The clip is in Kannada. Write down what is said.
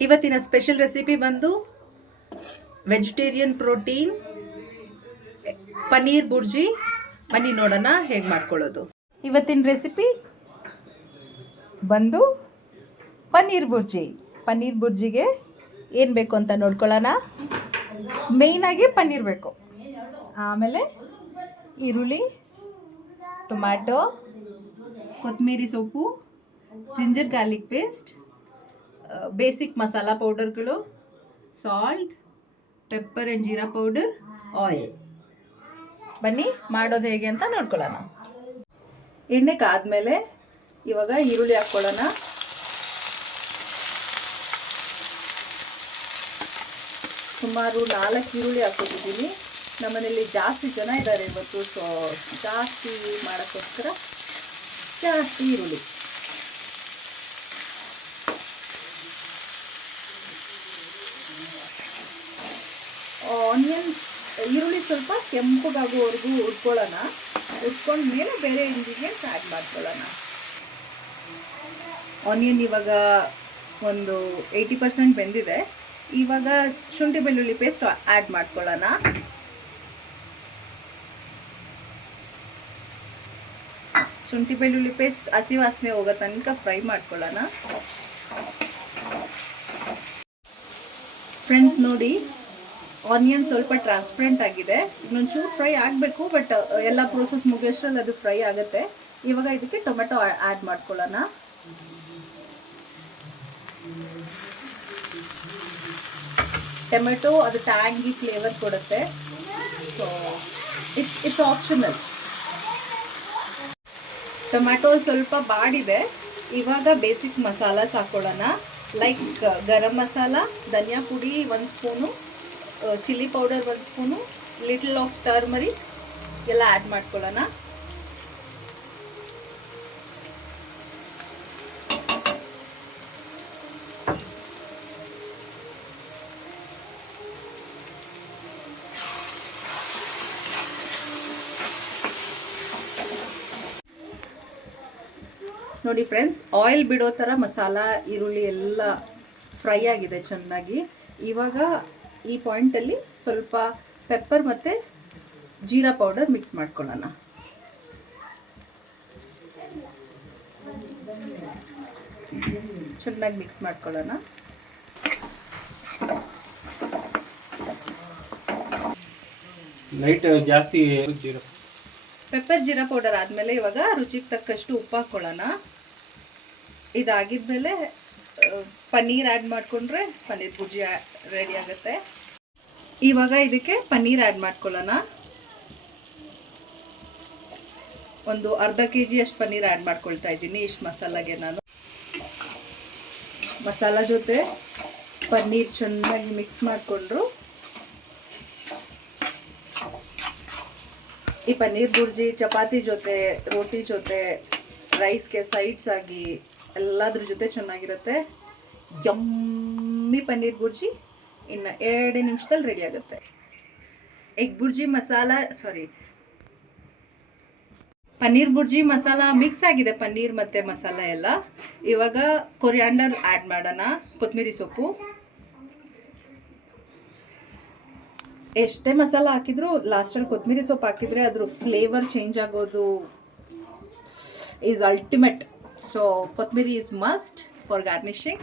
ಇವತ್ತಿನ ಸ್ಪೆಷಲ್ ರೆಸಿಪಿ ಬಂದು ವೆಜಿಟೇರಿಯನ್ ಪ್ರೋಟೀನ್ ಪನ್ನೀರ್ ಬುರ್ಜಿ. ಬನ್ನಿ ನೋಡೋಣ ಹೇಗೆ ಮಾಡ್ಕೊಳ್ಳೋದು. ಇವತ್ತಿನ ರೆಸಿಪಿ ಬಂದು ಪನ್ನೀರ್ ಬುರ್ಜಿ. ಪನ್ನೀರ್ ಬುರ್ಜಿಗೆ ಏನು ಬೇಕು ಅಂತ ನೋಡ್ಕೊಳ್ಳೋಣ. ಮೇಯ್ನಾಗಿ ಪನ್ನೀರ್ ಬೇಕು. ಆಮೇಲೆ ಈರುಳ್ಳಿ, ಟೊಮ್ಯಾಟೊ ಕೊತ್ತಂಬರಿ ಸೊಪ್ಪು ginger garlic paste basic masala ಪೌಡರ್ಗಳು salt pepper and jeera powder oil ಬನ್ನಿ, ಮಾಡೋದು ಹೇಗೆ ಅಂತ ನೋಡ್ಕೊಳ್ಳೋಣ. ಎಣ್ಣೆ ಕಾದ್ಮೇಲೆ ಇವಾಗ ಈರುಳ್ಳಿ ಹಾಕ್ಕೊಳ್ಳೋಣ. ಸುಮಾರು ನಾಲ್ಕು ಈರುಳ್ಳಿ ಹಾಕ್ಕೊತಿದ್ದೀನಿ ನಮ್ಮನೇಲಿ ಜಾಸ್ತಿ ಜನ ಇದ್ದಾರೆ, ಇವತ್ತು ಸೊ ಜಾಸ್ತಿ ಮಾಡೋಕ್ಕೋಸ್ಕರ ಜಾಸ್ತಿ ಈರುಳ್ಳಿ. ಆನಿಯನ್ ಈರುಳ್ಳಿ ಸ್ವಲ್ಪ ಕೆಂಪಗಾಗುವವರೆಗೂ ಉಟ್ಕೊಳ್ಳೋಣ ಉಟ್ಕೊಂಡ ಮೇಲೆ ಬೇರೆ ಇಂಗ್ರೀಡಿಯೆಂಟ್ಸ್ ಆ್ಯಡ್ ಮಾಡ್ಕೊಳ್ಳೋಣ. ಆನಿಯನ್ ಇವಾಗ ಒಂದು ಏಯ್ಟಿ ಪರ್ಸೆಂಟ್ ಬೆಂದಿದೆ. ಇವಾಗ ಶುಂಠಿ ಬೆಳ್ಳುಳ್ಳಿ ಪೇಸ್ಟ್ ಆ್ಯಡ್ ಮಾಡ್ಕೊಳ್ಳೋಣ. ಶುಂಠಿ ಬೆಳ್ಳುಳ್ಳಿ ಪೇಸ್ಟ್ ಹಸಿ ವಾಸನೆ ಹೋಗೋ ತನಕ ಫ್ರೈ ಮಾಡ್ಕೊಳ್ಳೋಣ. ಫ್ರೆಂಡ್ಸ್ ನೋಡಿ ಆನಿಯನ್ ಸ್ವಲ್ಪ ಟ್ರಾನ್ಸ್ಪರೆಂಟ್ ಆಗಿದೆ. ಇನ್ನೊಂಚೂರು ಫ್ರೈ ಆಗಬೇಕು ಬಟ್ ಎಲ್ಲ ಪ್ರೋಸೆಸ್ ಮುಗಿಯೋಷ್ಟ್ರಲ್ಲಿ ಅದು ಫ್ರೈ ಆಗುತ್ತೆ. ಇವಾಗ ಇದಕ್ಕೆ ಟೊಮೆಟೊ ಆ್ಯಡ್ ಮಾಡ್ಕೊಳ್ಳೋಣ. ಟೊಮೆಟೊ, ಅದು ಟ್ಯಾಂಗಿ ಫ್ಲೇವರ್ ಕೊಡುತ್ತೆ. So it's it's optional tomato ಸ್ವಲ್ಪ ಬಾಡಿದೆ. ಇವಾಗ ಬೇಸಿಕ್ ಮಸಾಲಾಸ್ ಹಾಕೊಳ್ಳೋಣ. ಲೈಕ್ ಗರಂ ಮಸಾಲ, ಧನಿಯಾ ಪುಡಿ, ಒಂದು ಸ್ಪೂನು ಚಿಲ್ಲಿ ಪೌಡರ್ ಒಂದು ಲಿಟಲ್ ಆಫ್ ಟರ್ಮರಿಕ್ ಎಲ್ಲ ಆ್ಯಡ್ ಮಾಡ್ಕೊಳ್ಳೋಣ. ನೋಡಿ ಫ್ರೆಂಡ್ಸ್ ಆಯಿಲ್ ಬಿಡೋ ಥರ ಮಸಾಲ, ಈರುಳ್ಳಿ ಎಲ್ಲ ಫ್ರೈ ಆಗಿದೆ ಚೆನ್ನಾಗಿ. ಇವಾಗ ಈ ಪಾಯಿಂಟಲ್ಲಿ ಸ್ವಲ್ಪ ಪೆಪ್ಪರ್ ಮತ್ತು ಜೀರಾ ಪೌಡರ್ ಮಿಕ್ಸ್ ಮಾಡ್ಕೊಳ್ಳೋಣ. ಚೆನ್ನಾಗಿ ಮಿಕ್ಸ್ ಮಾಡ್ಕೊಳ್ಳೋಣ. ಲೈಟ್ ಜಾಸ್ತಿ ಜೀರಾ. ಪೆಪ್ಪರ್ ಜೀರಾ ಪೌಡರ್ ಆದಮೇಲೆ ಇವಾಗ ರುಚಿಗೆ ತಕ್ಕಷ್ಟು ಉಪ್ಪು ಹಾಕ್ಕೊಳ್ಳೋಣ ಇದಾಗಿದ್ಮೇಲೆ ಪನ್ನೀರ್ ಆ್ಯಡ್ ಮಾಡಿಕೊಂಡ್ರೆ ಪನ್ನೀರ್ ಭುಜಿ ರೆಡಿ ಆಗುತ್ತೆ. ಇವಾಗ ಇದಕ್ಕೆ ಪನ್ನೀರ್ ಆ್ಯಡ್ ಮಾಡ್ಕೊಳ್ಳೋಣ. ಒಂದು ಅರ್ಧ ಕೆ ಜಿ ಅಷ್ಟು ಪನ್ನೀರ್ ಆ್ಯಡ್ ಮಾಡ್ಕೊಳ್ತಾ ಇದ್ದೀನಿ ಇಷ್ಟು ಮಸಾಲಾಗೆ ನಾನು. ಮಸಾಲ ಜೊತೆ ಪನ್ನೀರ್ ಚೆನ್ನಾಗಿ ಮಿಕ್ಸ್ ಮಾಡಿಕೊಂಡ್ರು. ಈ ಪನ್ನೀರ್ ಬುರ್ಜಿ ಚಪಾತಿ ಜೊತೆ, ರೋಟಿ ಜೊತೆ ರೈಸ್ಗೆ ಸೈಡ್ಸ್ ಆಗಿ ಎಲ್ಲದ್ರ ಜೊತೆ ಚೆನ್ನಾಗಿರುತ್ತೆ. ಯಮ್ಮಿ ಪನ್ನೀರ್ ಬುರ್ಜಿ ಇನ್ನು ಎರಡೇ ನಿಮಿಷದಲ್ಲಿ ರೆಡಿ ಆಗುತ್ತೆ. Egg bhurji masala sorry paneer bhurji masala mix ಆಗಿದೆ, ಪನ್ನೀರ್ ಮತ್ತು ಮಸಾಲ ಎಲ್ಲ. ಇವಾಗ ಕೊರಿಯಾಂಡರ್ ಆ್ಯಡ್ ಮಾಡೋಣ ಕೊತ್ತಂಬರಿ ಸೊಪ್ಪು. ಎಷ್ಟೇ ಮಸಾಲ ಹಾಕಿದ್ರು ಲಾಸ್ಟಲ್ಲಿ ಕೊತ್ತಂಬರಿ ಸೊಪ್ಪು ಹಾಕಿದರೆ ಅದ್ರ ಫ್ಲೇವರ್ ಚೇಂಜ್ ಆಗೋದು ಈಸ್ ಅಲ್ಟಿಮೇಟ್ ಸೊ ಕೊತ್ತಂಬರಿ ಈಸ್ ಮಸ್ಟ್ ಫಾರ್ ಗಾರ್ನಿಶಿಂಗ್